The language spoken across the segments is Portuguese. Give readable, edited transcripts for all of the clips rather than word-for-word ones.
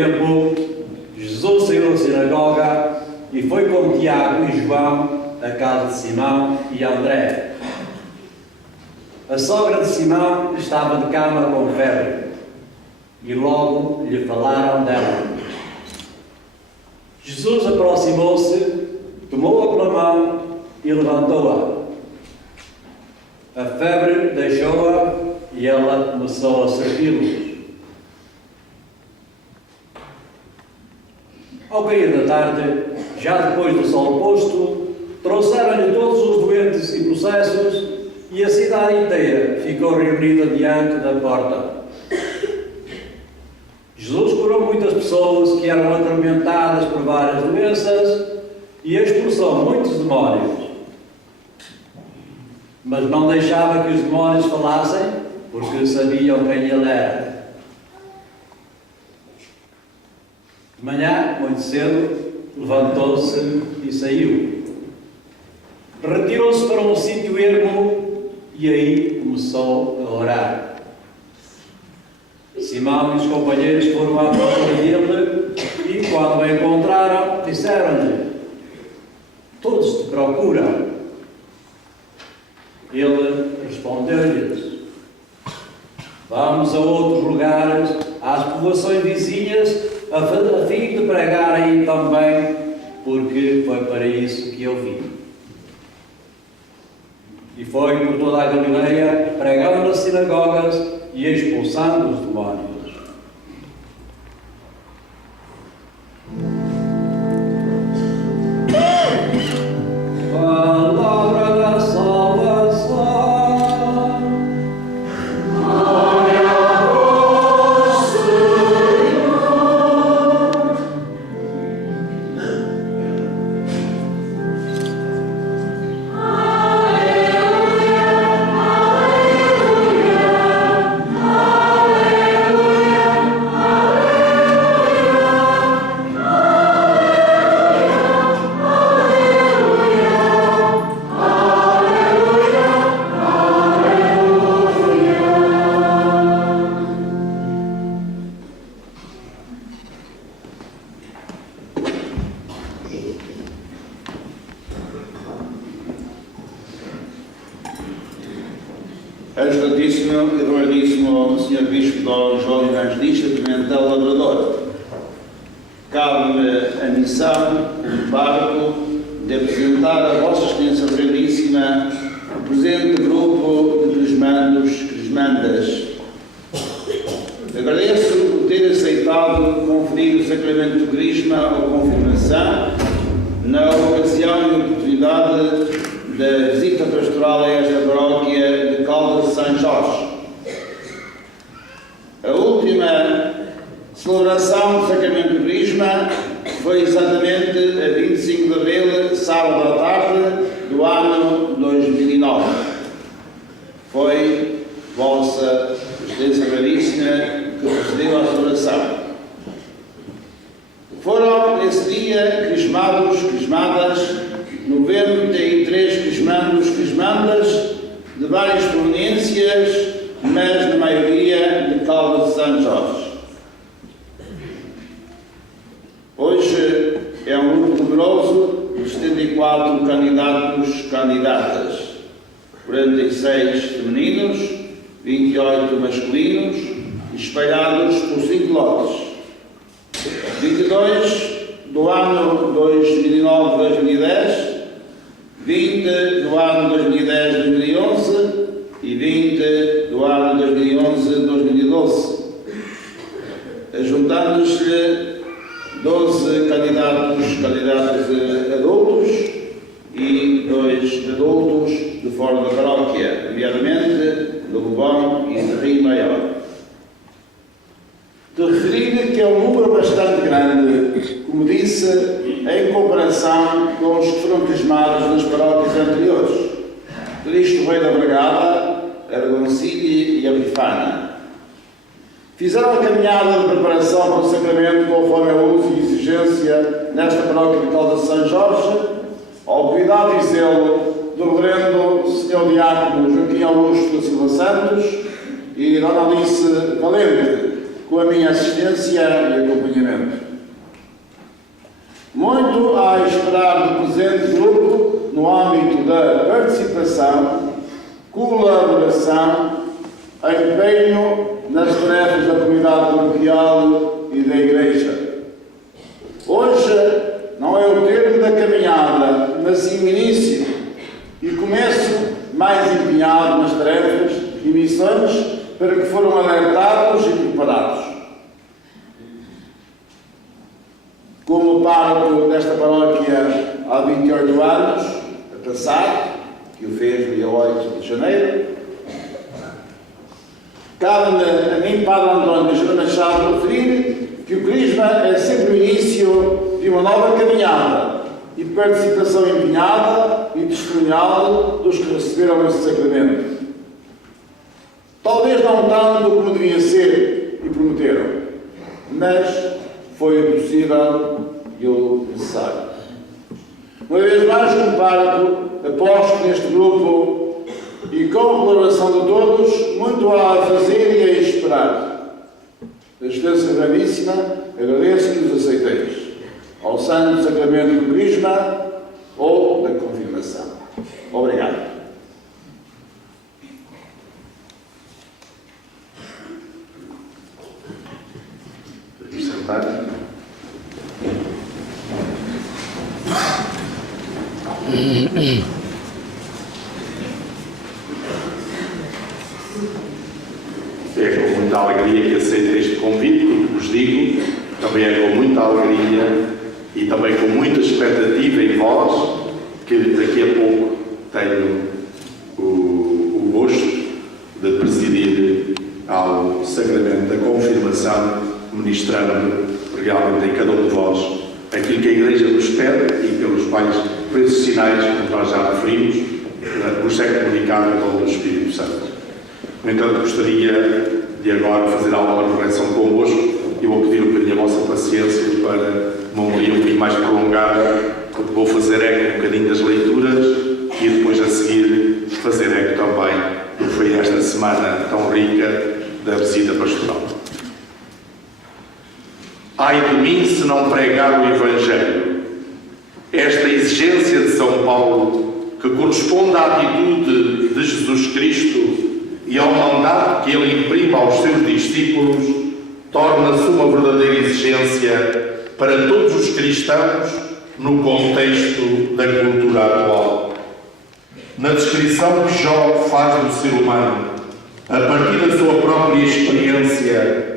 tempo, Jesus saiu da sinagoga e foi com Tiago e João à casa de Simão e André. A sogra de Simão estava de cama com febre e logo lhe falaram dela. Jesus aproximou-se, tomou-a pela mão e levantou-a. A febre deixou-a e ela começou a servi-los. Ao cair da tarde, já depois do sol posto, trouxeram-lhe todos os doentes e possessos e a cidade inteira ficou reunida diante da porta. Jesus curou muitas pessoas que eram atormentadas por várias doenças e expulsou muitos demónios. Mas não deixava que os demónios falassem, porque sabiam quem ele era. De manhã, muito cedo, levantou-se e saiu. Retirou-se para um sítio ermo e aí começou a orar. Simão e os companheiros foram à procura dele e, quando o encontraram, disseram-lhe: todos te procuram. Ele respondeu-lhes: vamos a outros lugares, às povoações vizinhas, a fim de pregar aí também, porque foi para isso que eu vim. E foi por toda a Galileia, pregando nas sinagogas e expulsando os demónios. Palavra da salvação. Glória a vós, Senhor. Excelentíssimo e reverendíssimo Sr. Bispo Dom João Evangelista Pimentel Labrador, cabe-me a missão, o pároco, de apresentar a Vossa Excelência Reverendíssima o presente grupo de crismandos, crismandas. Agradeço por ter aceitado conferir o sacramento do crisma ou confirmação na ocasião e oportunidade da visita pastoral a esta paróquia de Caldas de São Jorge. A última celebração do sacramento do crisma foi exatamente a 25 de abril, sábado à tarde do ano 2009. Foi Vossa Excelência Raríssima que procedeu à celebração. Foram nesse dia crismados, crismadas, 93 crismandos, crismandas de várias proveniências, mas na maioria de Caldas de São Jorge. Hoje é um grupo numeroso de 74 candidatos, candidatas, 46 femininos, 28 masculinos, espalhados por 5 lotes. 22 do ano 2009-2010, 20 do ano 2010-2011 e 20 do ano 2011-2012. Juntando-se 12 candidatos, candidatas adultos e 2 adultos de fora da paróquia, nomeadamente do Lobão e de Rio Maior. De referir que é um número bastante grande, como disse, em comparação com os que foram crismados nas paróquias anteriores: Cristo Rei da Bragada, Aragoncilha e Abifana. Fizeram a caminhada de preparação para o sacramento conforme a uso e exigência nesta paróquia de Caldas de São Jorge, ao cuidado e zelo do reverendo Sr. Diácono Joaquim Augusto da Silva Santos e Dona Alice Valente, com a minha assistência e acompanhamento. Muito a esperar do presente grupo no âmbito da participação, colaboração, empenho nas tarefas da comunidade paroquial e da Igreja. Hoje não é o termo da caminhada, mas sim o início e começo mais empenhado nas tarefas e missões para que foram alertados e preparados. Como pároco desta paróquia há 28 anos, a passar, que o fez no dia 8 de janeiro, cabe-me a mim, Padre António José Machado, referir que o Crisma é sempre o início de uma nova caminhada e participação empenhada e testemunhal dos que receberam esse sacramento. Talvez não tanto como devia ser e prometeram, mas foi o possível e o necessário. Uma vez mais, como pároco, aposto neste grupo e com a colaboração de todos, muito há a fazer e a esperar. A Excelência Raríssima, agradeço que os aceiteis ao Santo Sacramento do Crisma ou da Confirmação. Obrigado. É com muita alegria que aceito este convite, porque vos digo, também é com muita alegria e também com muita expectativa em vós, que daqui a pouco tenho o gosto de presidir ao sacramento da confirmação, ministrando realmente em cada um de vós aquilo que a Igreja nos pede e pelos quais, por esses sinais, como nós já referimos, nos é comunicado em nome do Espírito Santo. No entanto, gostaria de agora fazer alguma reflexão convosco e vou pedir um bocadinho a vossa paciência para uma homilia um bocadinho mais prolongada, porque vou fazer eco um bocadinho das leituras e depois a seguir fazer eco também do que foi esta semana tão rica da visita pastoral. Ai de mim se não pregar o Evangelho. Esta exigência de São Paulo, que corresponde à atitude de Jesus Cristo e ao mandato que ele imprime aos seus discípulos, torna-se uma verdadeira exigência para todos os cristãos no contexto da cultura atual. Na descrição que Jó faz do ser humano, a partir da sua própria experiência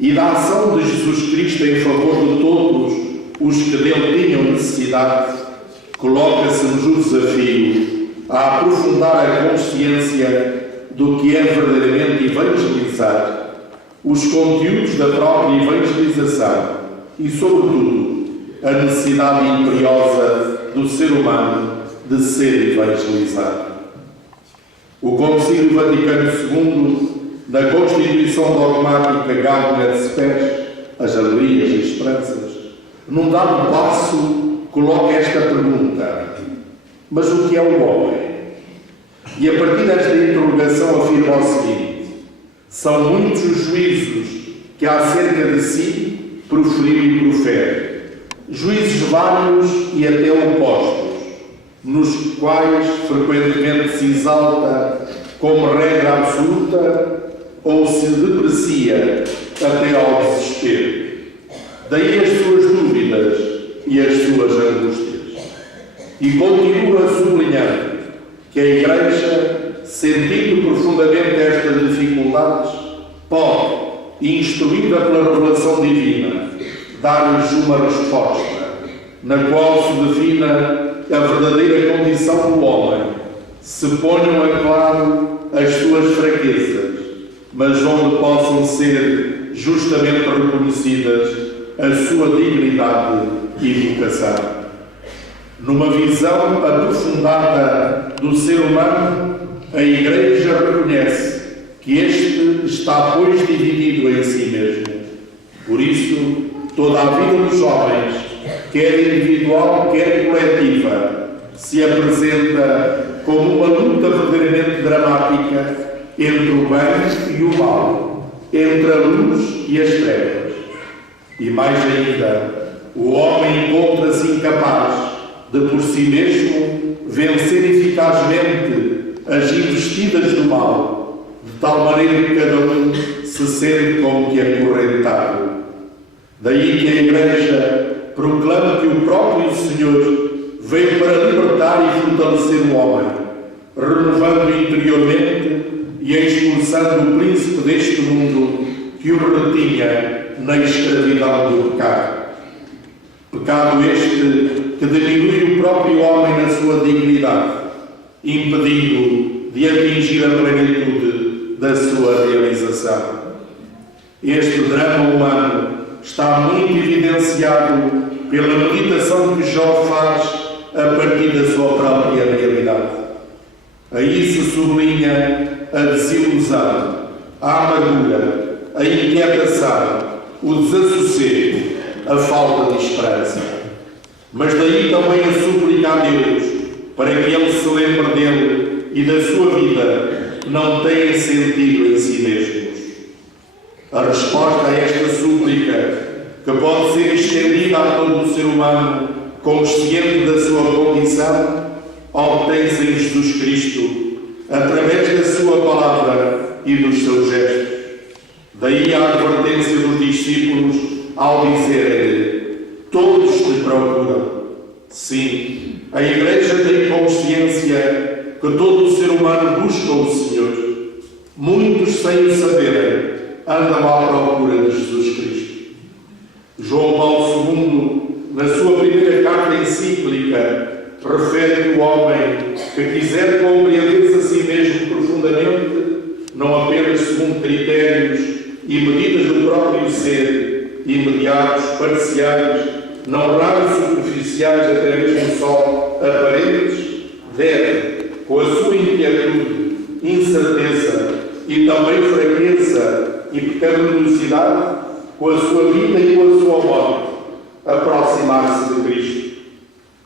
e da ação de Jesus Cristo em favor de todos os que dele tinham necessidade, coloca-se-nos o desafio a aprofundar a consciência do que é verdadeiramente evangelizar, os conteúdos da própria evangelização e, sobretudo, a necessidade imperiosa do ser humano de ser evangelizado. O Concílio Vaticano II, na Constituição Dogmática Gaudium et Spes, as alegrias e esperanças, num dado passo, coloca esta pergunta: mas o que é o homem? E a partir desta interrogação afirma o seguinte: são muitos os juízos que acerca de si proferiu e profere, juízos vários e até opostos, nos quais frequentemente se exalta como regra absoluta ou se deprecia até ao desespero. Daí as suas dúvidas e as suas angústias. E continua sublinhando que a Igreja, sentindo profundamente estas dificuldades, pode, instruída pela revelação divina, dar-lhes uma resposta, na qual se defina a verdadeira condição do homem, se ponham a claro as suas fraquezas, mas onde possam ser justamente reconhecidas a sua dignidade e vocação. Numa visão aprofundada do ser humano, a Igreja reconhece que este está, pois, dividido em si mesmo. Por isso, toda a vida dos homens, quer individual, quer coletiva, se apresenta como uma luta verdadeiramente dramática entre o bem e o mal, entre a luz e as trevas. E mais ainda, o homem encontra-se incapaz de por si mesmo vencer eficazmente as investidas do mal, de tal maneira que cada um se sente como que acorrentado. Daí que a Igreja proclama que o próprio Senhor veio para libertar e fortalecer o homem, renovando interiormente e expulsando o príncipe deste mundo que o retinha na escravidão do pecado. Pecado este que diminui o próprio homem na sua dignidade, impedindo de atingir a plenitude da sua realização. Este drama humano está muito evidenciado pela meditação que Jó faz a partir da sua própria realidade. Aí se sublinha a desilusão, a amargura, a inquietação, o desassossego, a falta de esperança. Mas daí também a súplica a Deus, para que Ele se lembre dele e da sua vida não tenha sentido em si mesmos. A resposta a esta súplica, que pode ser estendida a todo o ser humano consciente da sua condição, obtém-se em Jesus Cristo, através da sua palavra e dos seus gestos. Daí a advertência dos discípulos ao dizerem: todos te procuram. Sim, a Igreja tem consciência que todo o ser humano busca o Senhor. Muitos, sem o saberem, andam à procura de Jesus Cristo. João Paulo II, na sua primeira carta encíclica, refere que o homem que quiser compreender-se a si mesmo profundamente, não apenas segundo critérios e medidas do próprio ser, imediatos, parciais, não raros, superficiais, até mesmo só aparentes, deve, com a sua inquietude, incerteza e também fraqueza e pecaminosidade, com a sua vida e com a sua morte, aproximar-se de Cristo.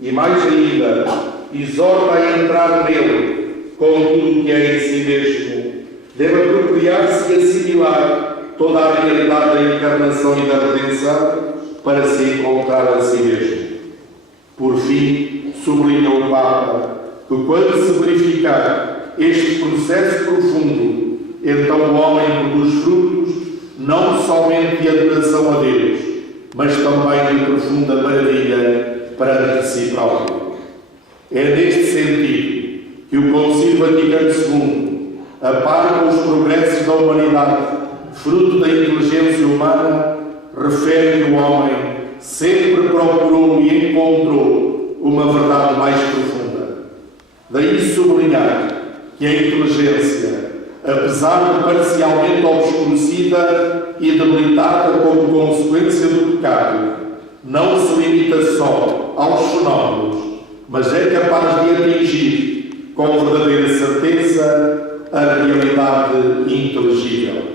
E mais ainda, exorta a entrar nele com tudo o que é em si mesmo. Deve apropriar-se e assimilar toda a realidade da encarnação e da redenção para se encontrar a si mesmo. Por fim, sublinha o Papa que quando se verificar este processo profundo, então o homem produz frutos não somente de adoração a Deus, mas também de profunda maravilha perante si próprio. É neste sentido que o Concílio Vaticano II, a par com os progressos da humanidade, fruto da inteligência humana, refere que o homem sempre procurou e encontrou uma verdade mais profunda. Daí sublinhar que a inteligência, apesar de parcialmente obscurecida e debilitada como consequência do pecado, não se limita só aos fenómenos, mas é capaz de atingir com verdadeira certeza a realidade inteligível.